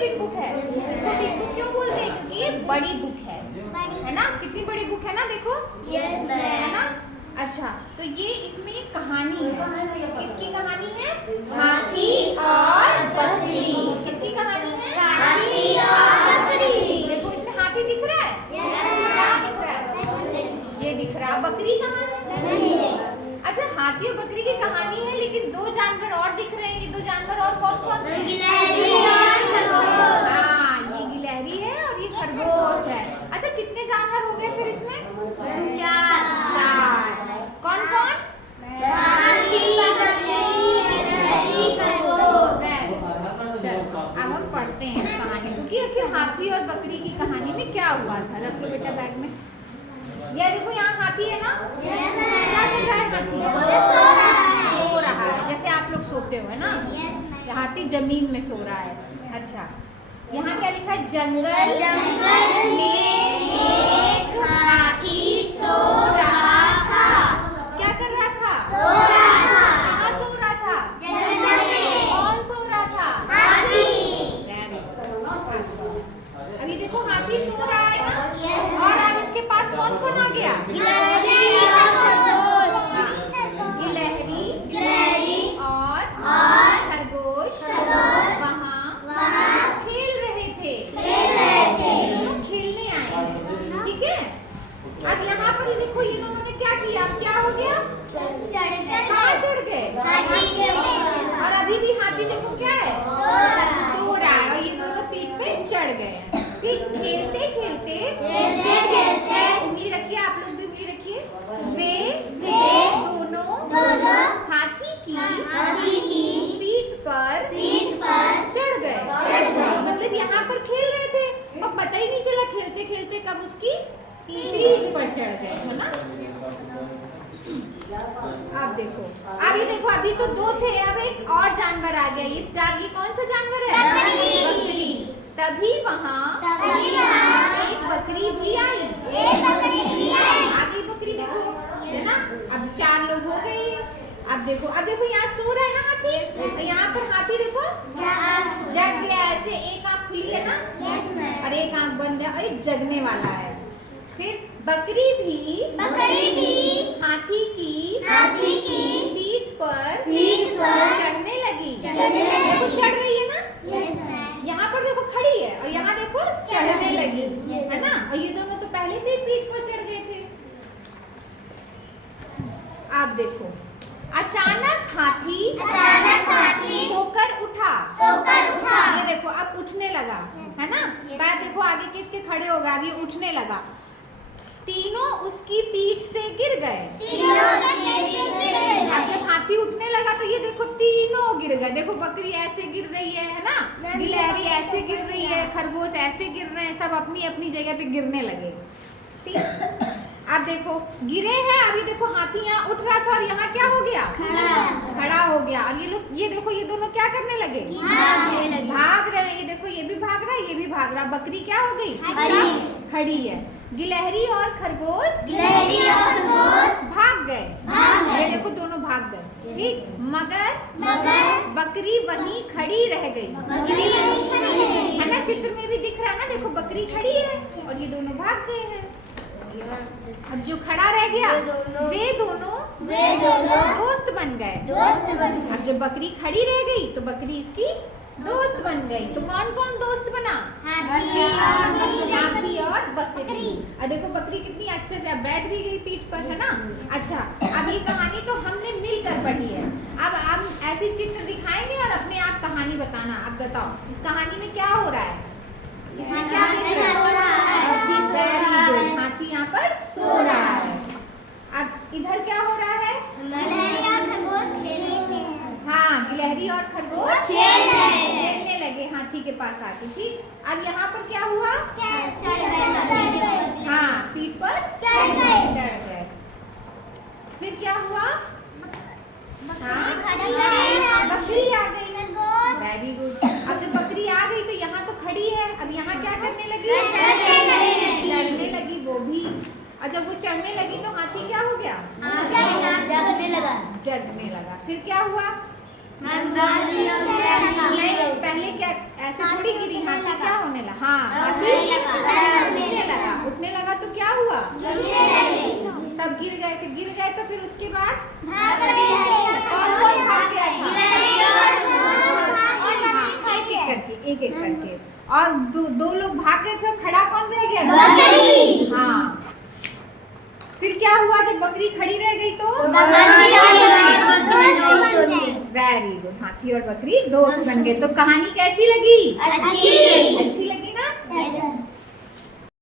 Big book है? इसको big book क्यों बोलते हैं? क्योंकि ये बड़ी बुक है ना? कितनी बड़ी बुक है ना, देखो है ना? अच्छा, तो ये इसमें एक कहानी है। किसकी कहानी है? हाथी और बकरी। किसकी कहानी है? हाथी और बकरी। देखो इसमें हाथी दिख रहा है? क्या दिख रहा है? ये दिख रहा है। बकरी कहाँ है? अच्छा, हाथी और बकरी की कहानी है, लेकिन दो जानवर और दिख रहे हैं। ये दो जानवर और कौन कौन से? गिलहरी और खरगोश। हाँ, ये गिलहरी है और ये खरगोश है। अच्छा, कितने जानवर हो गए फिर इसमें? चार। कौन कौन? हाथी, बकरी, गिलहरी, खरगोश। अब हम पढ़ते हैं कहानी, क्योंकि आखिर हाथी और बकरी की कहानी में क्या हुआ था। रख लो बेटा बैग में। ये देखो यहाँ हाथी है ना? क्या कर रहा है हाथी? सो रहा है, जैसे आप लोग सोते हो, है ना? हाथी जमीन में सो रहा है। अच्छा, यहाँ क्या लिखा है? जंगल में एक हाथी सो रहा था। क्या कर रहा था? सो रहा था। कहाँ सो रहा था? जंगल में। कौन सो रहा था? हाथी। अभी देखो हाथी सो रहा है ना? और अब इसके पास कौन कौन आ गया? गिलहरी और खरगोश वहाँ खेल रहे थे। दोनों खेलने आए हैं, ठीक है? अब यहाँ पर देखो ये दोनों ने क्या किया? अब क्या हो गया? चढ़ गए। और अभी भी हाथी देखो क्या है? सो रहा है। और ये दोनों पीठ पे चढ़ गए हैं। फिर खेलते खेलते उंगली रखिए, आप लोग भी उंगली रखिए। वे दोनों हाथी की पीठ पर चढ़ गए। मतलब यहाँ पर खेल रहे थे और पता ही नहीं चला खेलते खेलते कब उसकी पीठ पर चढ़ गए, है ना? अब देखो, अभी तो दो थे, अब एक और जानवर आ गया। ये कौन सा जानवर है? बकरी। तभी वहाँ एक बकरी भी आई। आ गई बकरी, देखो, है ना? अब 4 लोग हो गए। अब देखो यहाँ सो रहा है ना हाथी, तो यहाँ पर हाथी देखो जग गया। ऐसे एक आंख खुली है ना, और एक आंख बंद है, और एक जगने वाला है। फिर बकरी भी हाथी की पीठ पर चढ़ने लगी। देखो चढ़ रही है ना? यहाँ पर देखो खड़ी है, और यहाँ देखो चढ़ने लगी, है ना? और ये दोनों तो पहले से ही पीठ पर चढ़ गए थे। अब देखो, अचानक हाथी सोकर उठा। ये देखो अब उठने लगा, है ना? बात देखो आगे किसके खड़े हो गए। अब ये उठने लगा। तीनों उसकी पीठ से गिर गए। अब जब हाथी उठने लगा तो ये देखो तीनों गिर गए। देखो बकरी ऐसे गिर रही है ना? गिलहरी ऐसे गिर रही है, खरगोश ऐसे गिर रहे हैं, सब अपनी अपनी जगह पे गिरने लगे। ठीक, अब देखो गिरे हैं। अभी देखो हाथी यहाँ उठ रहा था और यहाँ क्या हो गया? खड़ा हो गया। और ये देखो ये दोनों क्या करने लगे? भाग रहे हैं। ये देखो ये भी भाग रहा है, ये भी भाग रहा है। बकरी क्या हो गई? खड़ी है। गिलहरी और खरगोश भाग गए। ये देखो दोनों भाग गए, ठीक। मगर बकरी वहीं खड़ी रह गई, है ना? चित्र में भी दिख रहा है ना? देखो बकरी खड़ी है और ये दोनों भाग गए हैं। अब जो खड़ा रह गया वे दोनों दोस्त बन गए। अब जब बकरी खड़ी रह गई तो बकरी इसकी दोस्त बन गई। तो कौन कौन दोस्त बना? हाथी और बकरी। अब देखो बकरी कितनी अच्छे से अब बैठ भी गई पीठ पर, है ना? अच्छा, अब ये कहानी तो हमने मिलकर पढ़ी है। अब हम ऐसे चित्र दिखाएंगे और अपने आप कहानी बताना। अब बताओ इस कहानी में क्या हो रहा है? इसमें क्या हो रहा है? हाथी यहाँ पर सो रहा है। अब इधर क्या हो रहा है? हाँ, गिलहरी और खरगोश खेलने लगे हाथी के पास आके, ठीक। अब यहाँ पर क्या हुआ? हाँ, पीठ पर चढ़ गए। फिर क्या हुआ? हाँ, बकरी आ गई। Very good. अब जब बकरी आ गई तो यहाँ तो खड़ी है, अब यहाँ क्या करने लगी? चढ़ने लगी वो भी। और जब वो चढ़ने लगी तो हाथी क्या हो गया? जगने लगा। फिर क्या हुआ? पहले क्या ऐसे थोड़ी गिरी हाथी सब गिर गए, फिर गिर गए तो फिर उसके बाद भाग रही है। कौन कौन भाग गया था? एक एक करके। और दो लोग भाग गए थे, खड़ा कौन रह गया? बकरी। हाँ, फिर क्या हुआ जब बकरी खड़ी रह गई तो? वेरी गुड, हाथी और बकरी दोस्त बन गए। तो कहानी कैसी लगी? अच्छी। अच्छी